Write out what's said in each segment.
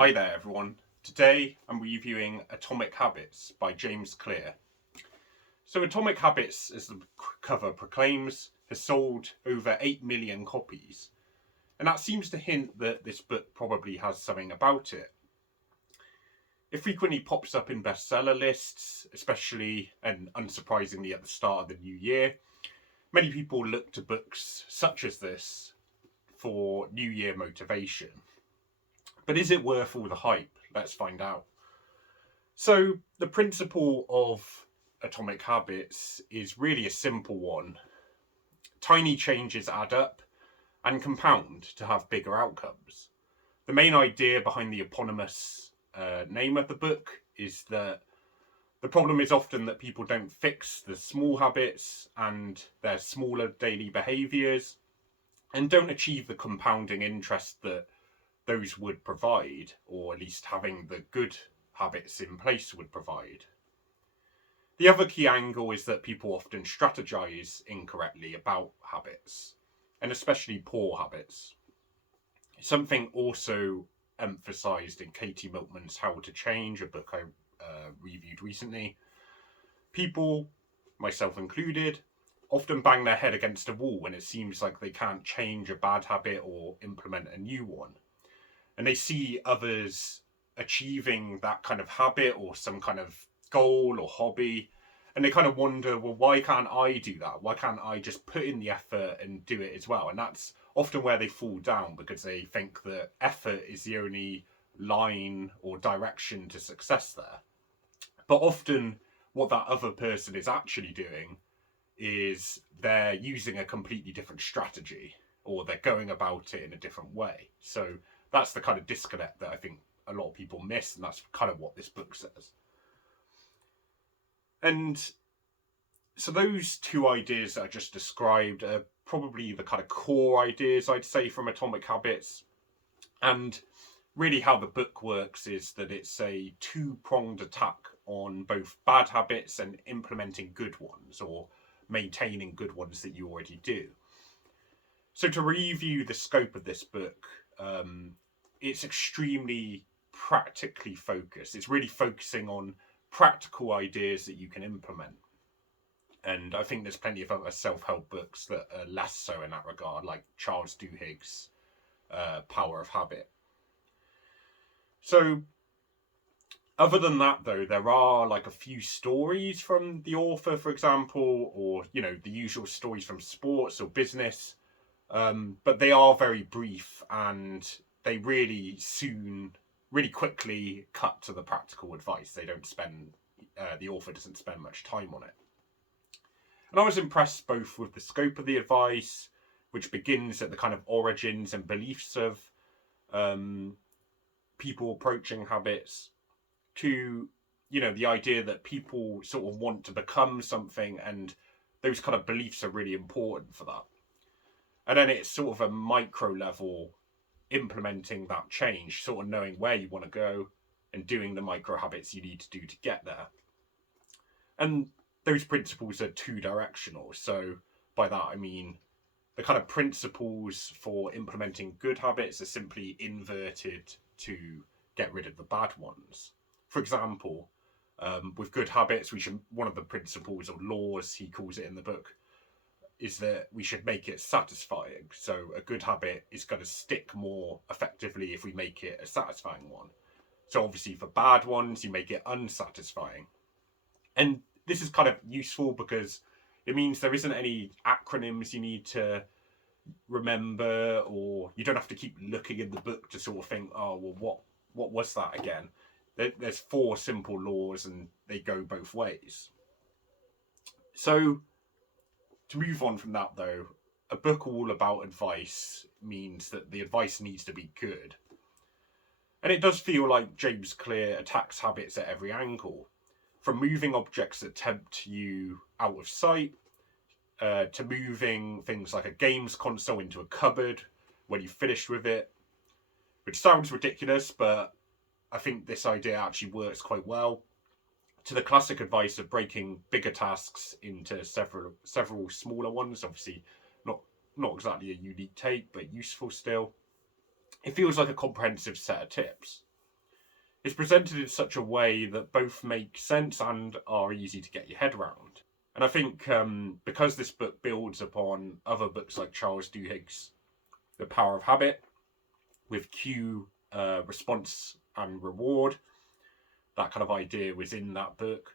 Hi there everyone. Today I'm reviewing Atomic Habits by James Clear. So Atomic Habits, as the cover proclaims, has sold over 8 million copies. And that seems to hint that this book probably has something about it. It frequently pops up in bestseller lists, especially and unsurprisingly at the start of the new year. Many people look to books such as this for New Year motivation. But is it worth all the hype? Let's find out. So, the principle of Atomic Habits is really a simple one. Tiny changes add up and compound to have bigger outcomes. The main idea behind the eponymous name of the book is that the problem is often that people don't fix the small habits and their smaller daily behaviours and don't achieve the compounding interest that those would provide, or at least having the good habits in place would provide. The other key angle is that people often strategize incorrectly about habits, and especially poor habits. Something also emphasized in Katie Milkman's How to Change, a book I reviewed recently. People, myself included, often bang their head against a wall when it seems like they can't change a bad habit or implement a new one. And they see others achieving that kind of habit or some kind of goal or hobby, and they kind of wonder, well, why can't I do that? Why can't I just put in the effort and do it as well? And that's often where they fall down, because they think that effort is the only line or direction to success there. But often what that other person is actually doing is they're using a completely different strategy, or they're going about it in a different way. So that's the kind of disconnect that I think a lot of people miss, and that's kind of what this book says. And so those two ideas that I just described are probably the kind of core ideas, I'd say, from Atomic Habits. And really how the book works is that it's a two-pronged attack on both bad habits and implementing good ones, or maintaining good ones that you already do. So to review the scope of this book, it's extremely practically focused. It's really focusing on practical ideas that you can implement. And I think there's plenty of other self-help books that are less so in that regard, like Charles Duhigg's Power of Habit. So other than that, though, there are like a few stories from the author, for example, or, the usual stories from sports or business. But they are very brief, and they really quickly cut to the practical advice. They don't spend, the author doesn't spend much time on it. And I was impressed both with the scope of the advice, which begins at the kind of origins and beliefs of people approaching habits, to, the idea that people sort of want to become something, and those kind of beliefs are really important for that. And then it's sort of a micro level implementing that change, sort of knowing where you want to go and doing the micro habits you need to do to get there. And those principles are two directional. So by that I mean the kind of principles for implementing good habits are simply inverted to get rid of the bad ones. For example, with good habits, one of the principles or laws, he calls it in the book, is that we should make it satisfying. So a good habit is going to stick more effectively if we make it a satisfying one. So obviously for bad ones, you make it unsatisfying. And this is kind of useful because it means there isn't any acronyms you need to remember, or you don't have to keep looking in the book to sort of think, oh, well, what was that again? There's 4 simple laws, and they go both ways. So to move on from that, though, a book all about advice means that the advice needs to be good. And it does feel like James Clear attacks habits at every angle, from moving objects that tempt you out of sight, to moving things like a games console into a cupboard when you've finished with it, which sounds ridiculous, but I think this idea actually works quite well, to the classic advice of breaking bigger tasks into several smaller ones. Obviously not exactly a unique take, but useful still. It feels like a comprehensive set of tips. It's presented in such a way that both make sense and are easy to get your head around. And I think because this book builds upon other books like Charles Duhigg's The Power of Habit, with cue, response and reward, that kind of idea was in that book.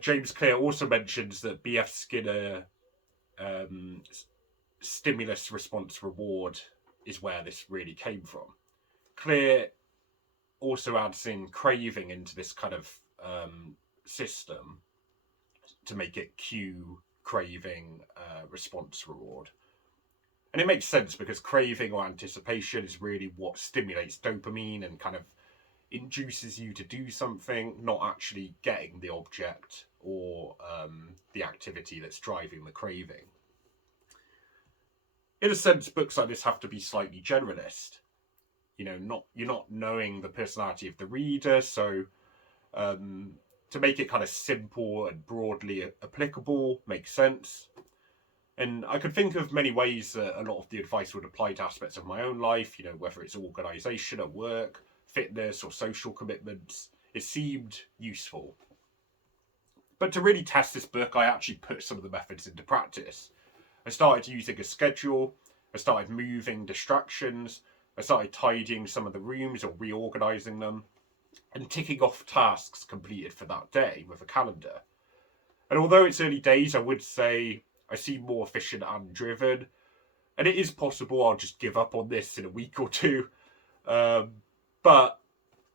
James Clear also mentions that B.F. Skinner stimulus response reward is where this really came from. Clear also adds in craving into this kind of system to make it cue, craving, response, reward. And it makes sense because craving or anticipation is really what stimulates dopamine and kind of induces you to do something, not actually getting the object or the activity that's driving the craving. In a sense, books like this have to be slightly generalist. You're not knowing the personality of the reader, so to make it kind of simple and broadly applicable makes sense. And I could think of many ways that a lot of the advice would apply to aspects of my own life, whether it's organisation at work, fitness or social commitments. It seemed useful. But to really test this book, I actually put some of the methods into practice. I started using a schedule, I started moving distractions, I started tidying some of the rooms or reorganising them, and ticking off tasks completed for that day with a calendar. And although it's early days, I would say I seem more efficient and driven. And it is possible I'll just give up on this in a week or two. But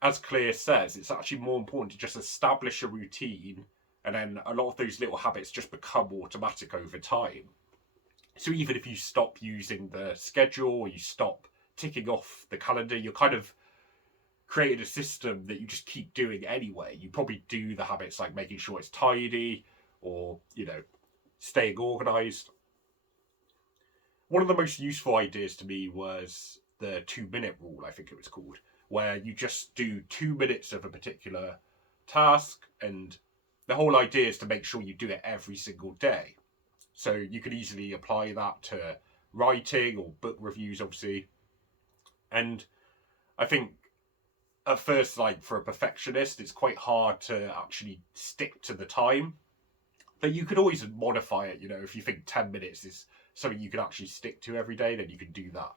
as Clear says, it's actually more important to just establish a routine, and then a lot of those little habits just become automatic over time. So even if you stop using the schedule or you stop ticking off the calendar, you're kind of creating a system that you just keep doing anyway. You probably do the habits like making sure it's tidy or, staying organised. One of the most useful ideas to me was the 2-minute rule, I think it was called, where you just do 2 minutes of a particular task, and the whole idea is to make sure you do it every single day. So you could easily apply that to writing or book reviews, obviously. And I think at first, like for a perfectionist, it's quite hard to actually stick to the time. But you could always modify it, if you think 10 minutes is something you can actually stick to every day, then you can do that.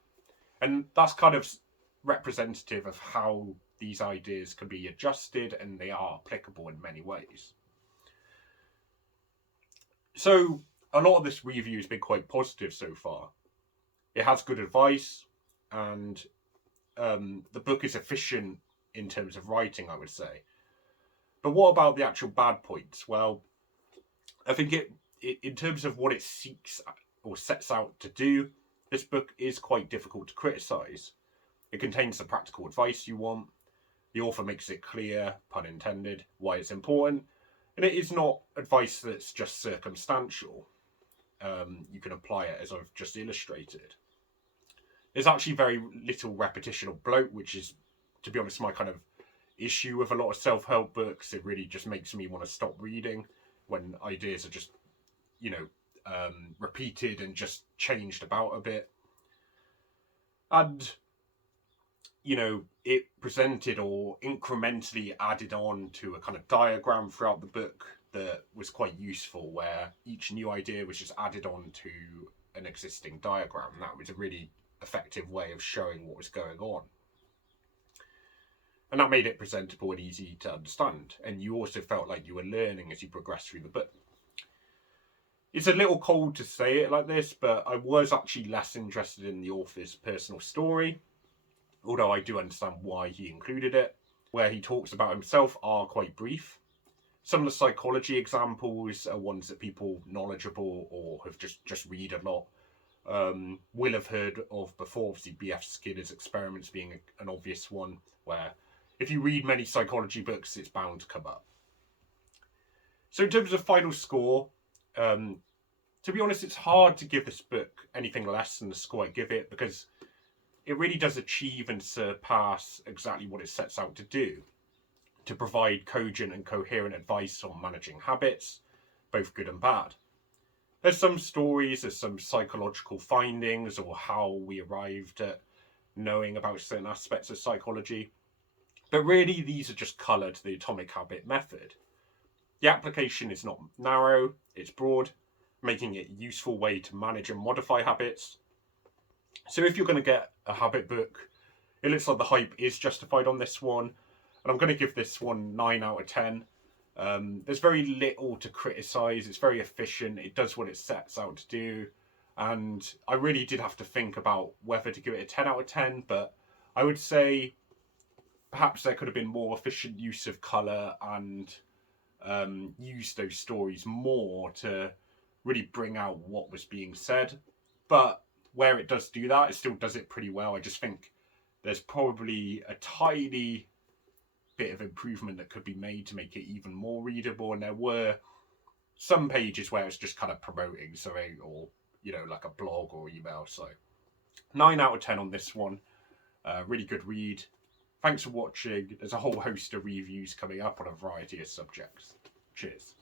And that's kind of representative of how these ideas can be adjusted, and they are applicable in many ways. So a lot of this review has been quite positive so far. It has good advice, and the book is efficient in terms of writing, I would say. But what about the actual bad points? Well, I think it in terms of what it seeks or sets out to do, this book is quite difficult to criticise. It contains the practical advice you want. The author makes it clear, pun intended, why it's important. And it is not advice that's just circumstantial. You can apply it as I've just illustrated. There's actually very little repetition or bloat, which is, to be honest, my kind of issue with a lot of self-help books. It really just makes me want to stop reading when ideas are just, repeated and just changed about a bit. And, it presented or incrementally added on to a kind of diagram throughout the book that was quite useful, where each new idea was just added on to an existing diagram. And that was a really effective way of showing what was going on. And that made it presentable and easy to understand. And you also felt like you were learning as you progressed through the book. It's a little cold to say it like this, but I was actually less interested in the author's personal story, although I do understand why he included it. Where he talks about himself are quite brief. Some of the psychology examples are ones that people knowledgeable or have just read a lot will have heard of before. Obviously, B.F. Skinner's Experiments being an obvious one, where if you read many psychology books, it's bound to come up. So in terms of final score, to be honest, it's hard to give this book anything less than the score I give it, because it really does achieve and surpass exactly what it sets out to do, to provide cogent and coherent advice on managing habits, both good and bad. There's some stories, there's some psychological findings, or how we arrived at knowing about certain aspects of psychology. But really, these are just coloured to the Atomic Habit method. The application is not narrow, it's broad, making it a useful way to manage and modify habits. So if you're going to get a habit book, it looks like the hype is justified on this one, and I'm going to give this one 9 out of 10. There's very little to criticise, it's very efficient, it does what it sets out to do, and I really did have to think about whether to give it a 10 out of 10, but I would say perhaps there could have been more efficient use of colour and use those stories more to really bring out what was being said. But where it does do that, it still does it pretty well. I just think there's probably a tiny bit of improvement that could be made to make it even more readable, and there were some pages where it's just kind of promoting something, or like a blog or email. So 9 out of 10 on this one. Really good read. Thanks for watching. There's a whole host of reviews coming up on a variety of subjects. Cheers.